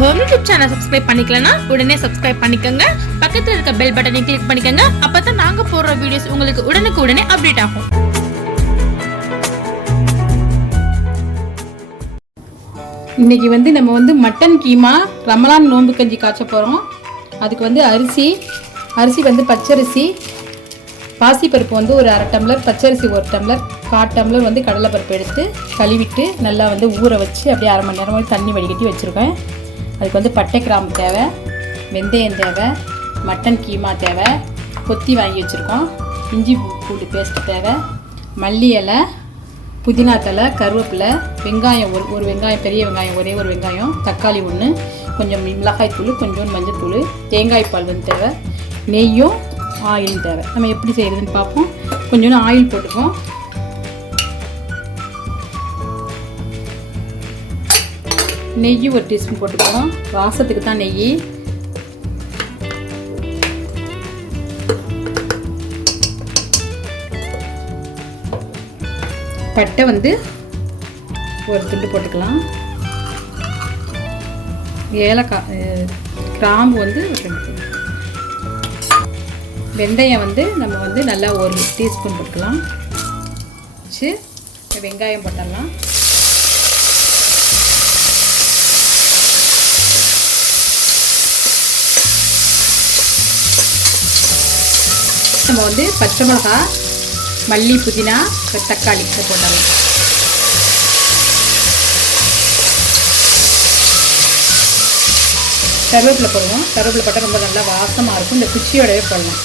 Home YouTube channel subscribe பண்ணிக்கலனா உடனே subscribe பண்ணிக்கங்க. பக்கத்துல இருக்க பெல் பட்டனை கிளிக் பண்ணிக்கங்க. அப்பதான் நாங்க போடுற வீடியோஸ் உங்களுக்கு உடனுக்குடனே அப்டேட் ஆகும். இன்னைக்கு நம்ம மட்டன் கீமா ரமலான் நோன்பு கஞ்சி காய்ச்ச போகிறோம். அதுக்கு அரிசி பச்சரிசி, பாசிப்பருப்பு ஒரு அரை டம்ளர், பச்சரிசி ஒரு டம்ளர், 1/4 டம்ளர் கடலைப்பருப்பு எடுத்து கழுவிட்டு நல்லா ஊற வச்சு அப்படியே அரை மணி நேரம் தண்ணி வடிகட்டி வச்சுருக்கேன். அதுக்கு பட்டை கிராம்பு தேவை, வெந்தயம் தேவை, மட்டன் கீமா தேவை, கொத்தி வாங்கி வச்சுருக்கோம், இஞ்சி பூண்டு பேஸ்ட் தேவை, மல்லி இலை, புதினா தலை, கருவேப்பிலை, வெங்காயம் ஒரு வெங்காயம், பெரிய வெங்காயம் ஒரே ஒரு வெங்காயம், தக்காளி 1, கொஞ்சம் மிளகாய் தூள், கொஞ்சம் மஞ்சள் தூள், தேங்காய் பால் தேவை, நெய்யும் ஆயிலும் தேவை. நம்ம எப்படி செய்கிறதுன்னு பார்ப்போம். கொஞ்சோண்டு ஆயில் போட்டுப்போம். நெய் ஒரு டீஸ்பூன் போட்டுக்கணும், வாசத்துக்கு தான் நெய். பட்டை ஒரு துண்டு போட்டுக்கலாம். ஏலக்காய், கிராம்பு ஒரு 2. வெந்தயம் நம்ம நல்லா ஒரு டீஸ்பூன் போட்டுக்கலாம். வச்சு வெங்காயம் போட்டுடலாம். நம்ம பச்சை மிளகா, மல்லி, புதினா, தக்காளி போட்டுடலாம். கருவேப்பிலை போடுவோம். கருவேப்பிலை போட்டால் ரொம்ப நல்லா வாசமாக இருக்கும். இந்த குச்சியோடவே போடலாம்.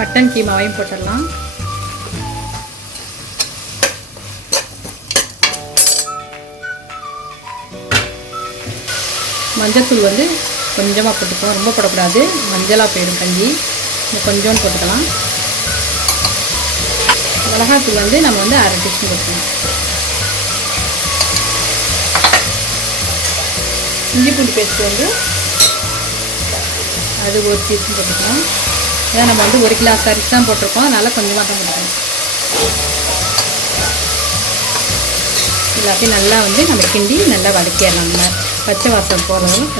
மட்டன் கீமாவையும் போட்டுடலாம். மஞ்சத்தூள் கொஞ்சமாக போட்டுக்கலாம், ரொம்ப போடக்கூடாது, மஞ்சளாக போயிடும் கஞ்சி. கொஞ்சோன்னு போட்டுக்கலாம். மிளகாத்தூள் நம்ம அரை டீஸ்பூன் போட்டுக்கலாம். இஞ்சி பூண்டு பேஸ்ட் அது ஒரு டீஸ்பூன் போட்டுக்கலாம். ஏன்னா நம்ம 1 கிளாஸ் அரிசி தான் போட்டிருக்கோம், அதனால் கொஞ்சமாக தான் போட்டுக்கலாம். எல்லாத்தையும் நல்லா நம்ம கிண்டி நல்லா வதக்கிடலாம். பச்சை வாசம் போகிறதும்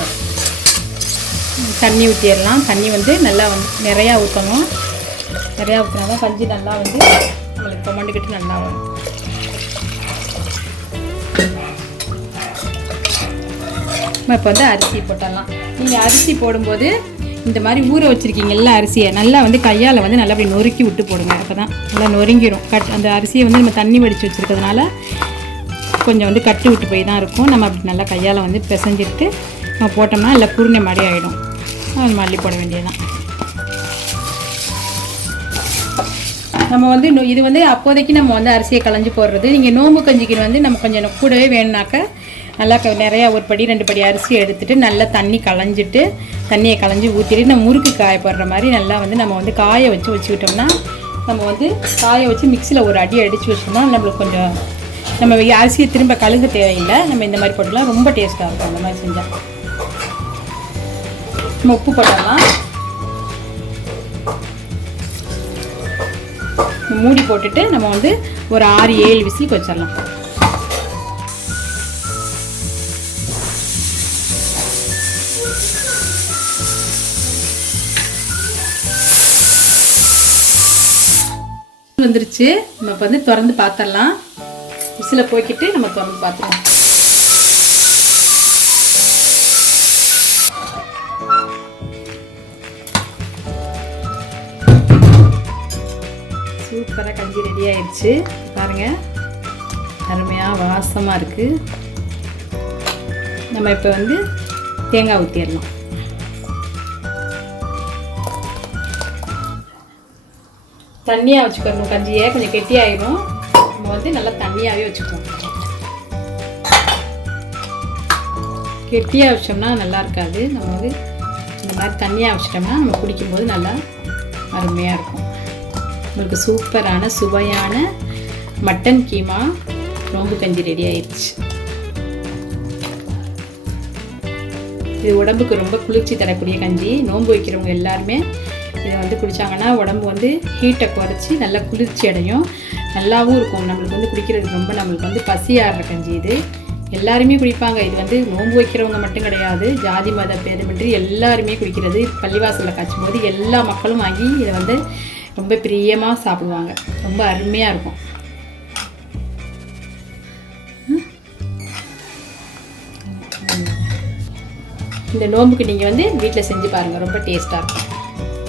தண்ணி ஊற்றிடலாம். தண்ணி நல்லா நிறையா ஊற்றணும். நிறையா ஊற்றினா தான் கஞ்சி நல்லா நம்மளுக்கு கொமண்டுக்கிட்டு நல்லா வரும். நம்ம இப்போ அரிசி போட்டுடலாம். நீங்கள் அரிசி போடும்போது இந்த மாதிரி ஊற வச்சுருக்கீங்க எல்லா அரிசியை நல்லா கையால் நல்லா அப்படி நொறுக்கி விட்டு போடுங்க. அப்போ தான் நல்லா நொறுங்கிடும். அந்த அரிசியை நம்ம தண்ணி வடித்து வச்சுருக்கிறதுனால கொஞ்சம் கட்டு விட்டு போய் தான் இருக்கும். நம்ம அப்படி நல்லா கையால் பிசைஞ்சிட்டு நம்ம போட்டோம்னா இல்லை குருணை மாதிரி ஆகிடும். அது மல்லி போட வேண்டியதுதான். நம்ம இது அப்போதைக்கு நம்ம அரிசியை களைஞ்சி போடுறது. நீங்கள் நோம்பு கஞ்சிக்கு நம்ம கொஞ்சம் கூடவே வேணுனாக்க நல்லா நிறையா 1 படி 2 படி அரிசி எடுத்துகிட்டு நல்லா தண்ணியை களைஞ்சி ஊற்றிட்டு நம்ம முறுக்கு காயப்படுற மாதிரி நல்லா நம்ம காய வச்சுக்கிட்டோம்னா நம்ம காய வச்சு மிக்சியில் ஒரு அடி அடித்து வச்சோம்னா நம்மளுக்கு கொஞ்சம் நம்ம அரிசியை திரும்ப கழுக தேவையில்லை. நம்ம இந்த மாதிரி போட்டுலாம் ரொம்ப டேஸ்ட்டாக இருக்கும். அந்த மாதிரி செஞ்சால் நம்ம உப்பு போட்டுடலாம். மூடி போட்டுட்டு நம்ம ஒரு 6-7 விசிலுக்கு வச்சிடலாம். வந்துருச்சு. நம்ம இப்போ திறந்து பார்த்துடலாம். விசில போய்கிட்டு நம்ம திறந்து பார்த்துக்கலாம். சூப்பராக கஞ்சி ரெடி ஆயிடுச்சு. பாருங்கள், அருமையாக வாசமாக இருக்குது. நம்ம இப்போ தேங்காய் ஊற்றிடலாம். தண்ணியாக வச்சுக்கணும். கஞ்சியை கொஞ்சம் கெட்டியாயிடும். நம்ம நல்லா தண்ணியாகவே வச்சுக்கணும். கெட்டியாக வச்சோம்னா நல்லா இருக்காது. நம்ம இந்த மாதிரி தண்ணியாக வச்சிட்டோம்னா நம்ம குடிக்கும்போது நல்லா அருமையாக இருக்கும். உங்களுக்கு சூப்பரான சுவையான மட்டன் கீமா நோம்பு கஞ்சி ரெடி ஆயிடுச்சு. இது உடம்புக்கு ரொம்ப குளிர்ச்சி தரக்கூடிய கஞ்சி. நோன்பு வைக்கிறவங்க எல்லாருமே இதை வந்து குடித்தாங்கன்னா உடம்பு வந்து ஹீட்டை குறைச்சி நல்லா குளிர்ச்சி அடையும், நல்லாவும் இருக்கும். நம்மளுக்கு வந்து குடிக்கிறதுக்கு ரொம்ப நம்மளுக்கு வந்து பசியாடுற கஞ்சி இது. எல்லாருமே குடிப்பாங்க. இது வந்து நோன்பு வைக்கிறவங்க மட்டும் கிடையாது, ஜாதி மத பேதமின்றி எல்லாருமே குடிக்கிறது. பள்ளிவாசலில் காய்ச்சும் போது எல்லா மக்களும் வாங்கி இதை வந்து ரொம்ப பிரியமாக சாப்பிடுவாங்க. ரொம்ப அருமையாக இருக்கும். இந்த நோன்புக்கு நீங்கள் வந்து வீட்டில் செஞ்சு பாருங்கள், ரொம்ப டேஸ்ட்டாக இருக்கும்.